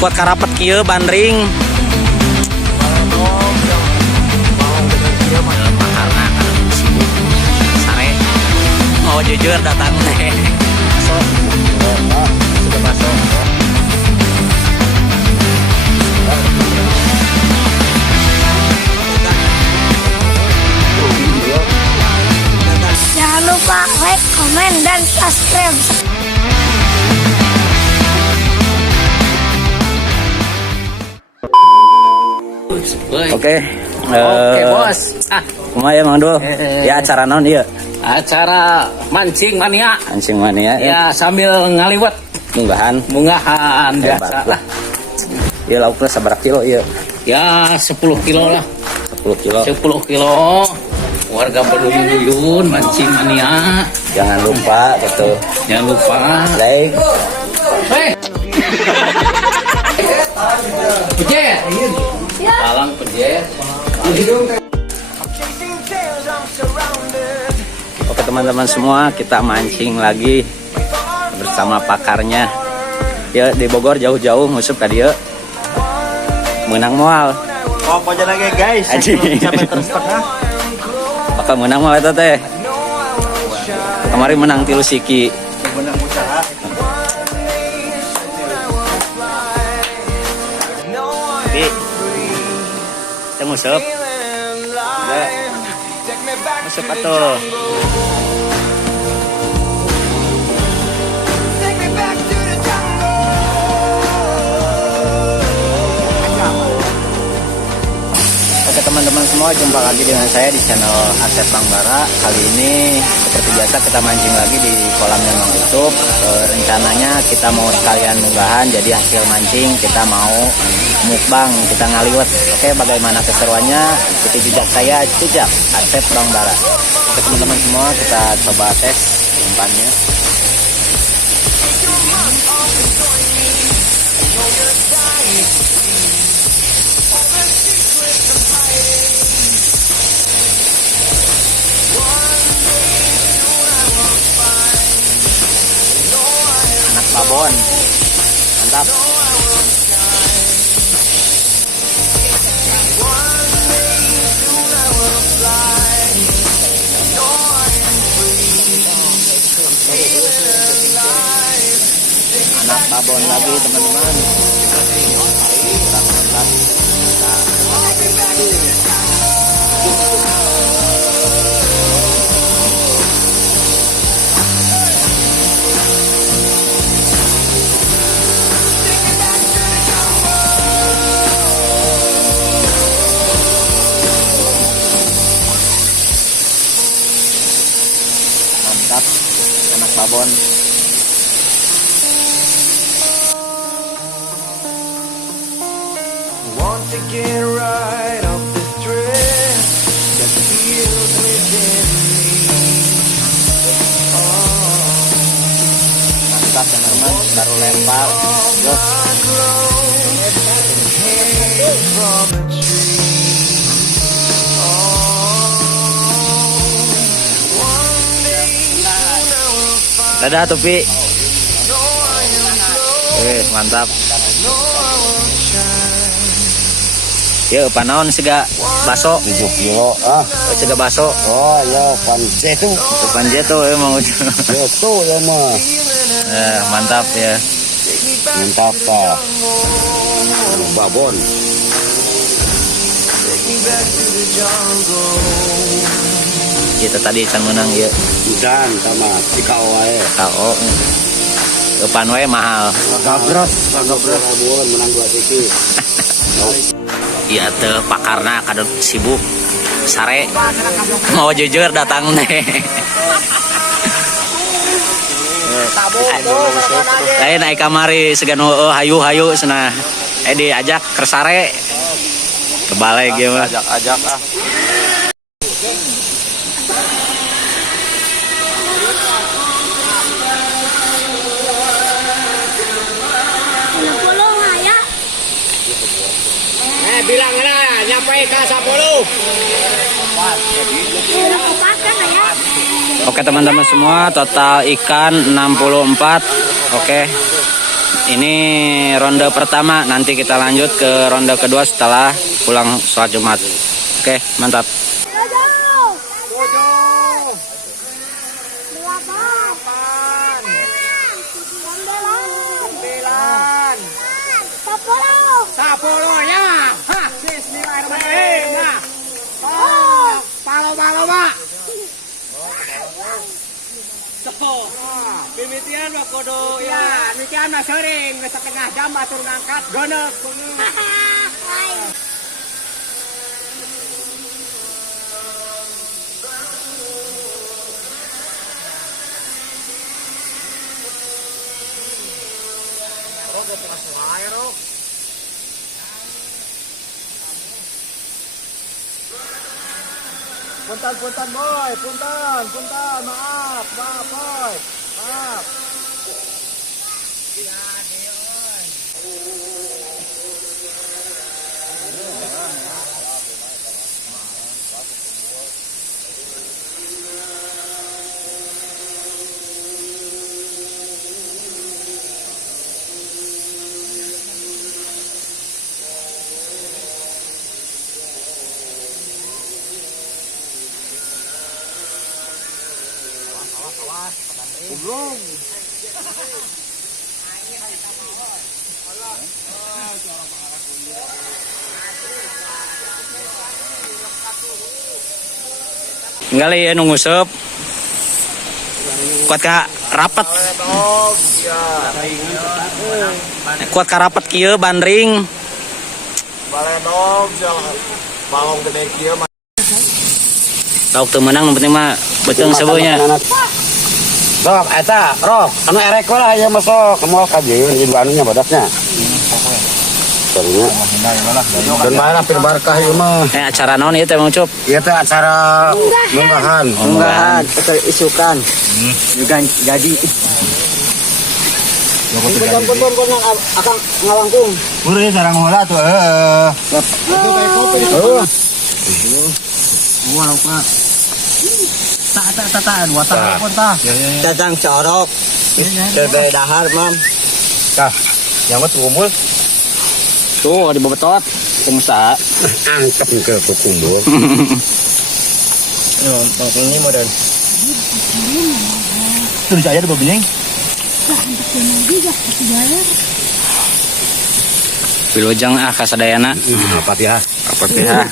kuat karapet kieu bandring. Pakarna sibuk sare. Oh jujur datang teh. Masuk. Sudah masuk. Jangan lupa like, komen, dan subscribe. Oke, bos. Kumaha Mang Dul? Ya acara naon ieu? Acara mancing mania. Mancing mania Ya sambil ngaliwat munggahan biasa lah. Ieu laukna sabaraha kilo ieu? Ya 10 kilo lah. 10 kilo. 10 kilo. Warga Beduyun mancing mania. Jangan lupa gitu. Jangan lupa Like. Pejet. Alang pejet. Oke teman-teman semua, kita mancing lagi bersama pakarnya. Ya di Bogor jauh-jauh ngusup ka dieu. Menang moal. Oh, pojok lagi guys. Sampai terus tengah. Bakal menang moal eta teh. Kemarin menang 3 siki. Menang usaha. Bi. Kita ngusup. Ngusup atuh. Oke teman-teman semua, jumpa lagi dengan saya di channel Asep Bangbara. Kali ini seperti biasa kita mancing lagi di kolamnya Mang Ucup. Rencananya kita mau sekalian munggahan, jadi hasil mancing kita mau mukbang, kita ngaliwet. Oke, bagaimana keseruannya? Ikuti jejak saya, jejak Asep Bangbara. Oke teman-teman semua, kita coba tes umpannya. Anak babon, mantap. Anak babon lagi teman-teman. Kurang mantap. Mantap, anak babon. Want to get right off the stress that feels within me. Mantap teman-teman, baru lempar. Yuk. From a tree. Dadah Tupi. Mantap. Ya, panaon siga baso 7 kilo siga baso. oh ya pancetu Panjeto emang itu ya mah mantap ya. mantap pak babon Kita tadi can menang ya. dan sama si kawae KO. Depan we mahal. gabros babon menang 2 siki. Iya teh pakarna kadang sibuk sare mau jujur datang teh. Naik kamari segan hayu sana diajak kersare kebalik gimana Ajak ah. Bilang lah nyampe ke 10. Oke teman-teman semua, total ikan 64. Oke. Ini ronde pertama, nanti kita lanjut ke ronde kedua setelah pulang sholat Jumat. Oke, mantap. Sapuluh ya. Hah, bismillahirrahmanirrahim. Nah. Oh, palo-palo, Pak. Pimitian mah kudu ya, mikian mah sering setengah jam atur ngangkat gonek. Punten boy, punten, maaf boy, maaf. Enggak ya nunggu sep. Kuat ka rapat. Kuat ka rapat kieu bandring. Baledog balong gede kieu mah. Lauk teu meunang nu penting mah beuteung seueunya. Dok, eta, rok, anu erek lah ya masuk, moal kajeun ieu anunya bodaknya. Terus. Dan mana pir barkah ieu mah. Acara naon ieu teh Mang Cup? Ieu teh acara munggahan. Munggahan. Kita isukan. Juga jadi. Pun akan ngalangkung. Urang sareng heula tuh Itu kayak kopi. Dua tahun pun tah. Cacang corok. Bebe dahar, Mam. Tah, yang mah umul Tuh di bebetot pengusaha. angkat ke kukumbul. Ini modern. Terus aja di bebening. Wilujeng kasadayana. Fatihah. Fatihah.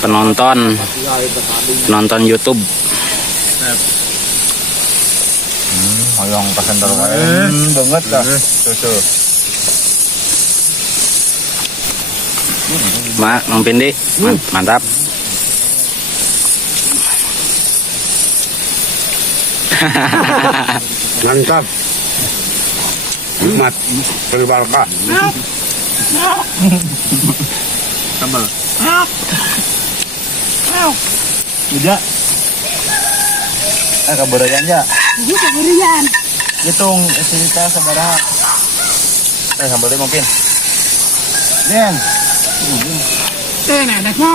Penonton YouTube. Hoyong pasenter wae. Banget dah. Tuh. Mang Pindi, mantap. Mantap. Mat, berbarkah. Sambal. Udah. Kabarayan ya. Iya, keberian. Hitung cerita sabaraha. Sambal mungkin. Den.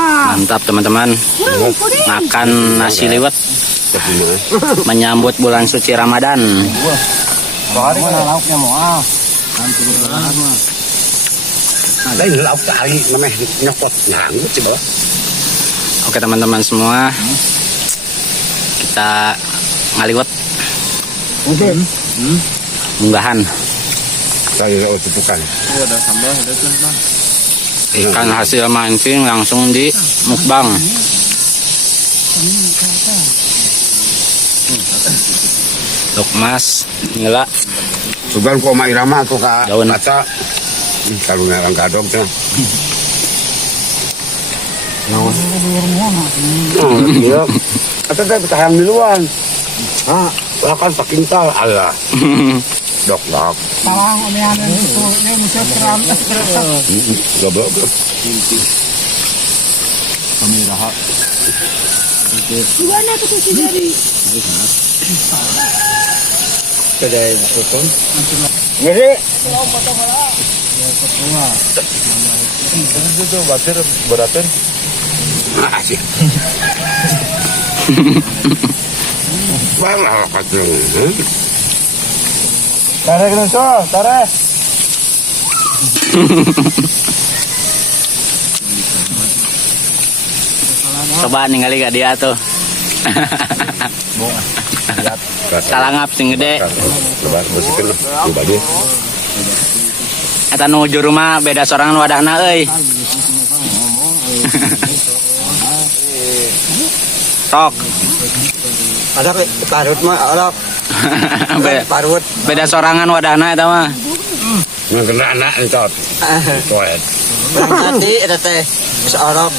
Mantap teman-teman. Makan nasi liwet menyambut bulan suci Ramadan. Bahari mana lauknya moal. Lain lauk kali namanya nyokot nyanggut sih bawah. Oke teman-teman semua, kita ngaliwet munggahan Saya pupukan. Ada sambal, ada tuh. ikan hasil mancing langsung di mukbang. Lukmas, nila, Sugan koma irama tuh kak. Daun. Kaca. Kalau ngarang gadong tuh. Iya. Atau teh bertahan di luar. Ah, bahkan sakintal Allah. Dok. Salah aneh-aneh itu. Ini musuh keram. Goblok. Gimana tuh si dari? Kedai sukun. Ngeri. Itu basir beratin. Asik. Malah kacung. Tarik nuso, tarik. Coba ningali gak dia tuh. Salangap sing gede. Lebar bersihkan lah. Coba dia. Eta nu juru mah beda sorangan wadahna euy. Tok. Ada parut mah orang parut. Beda sorangan wadahna eta mah. Nggak kena anak nih, Cot. Tuet. Berarti ada teh seorang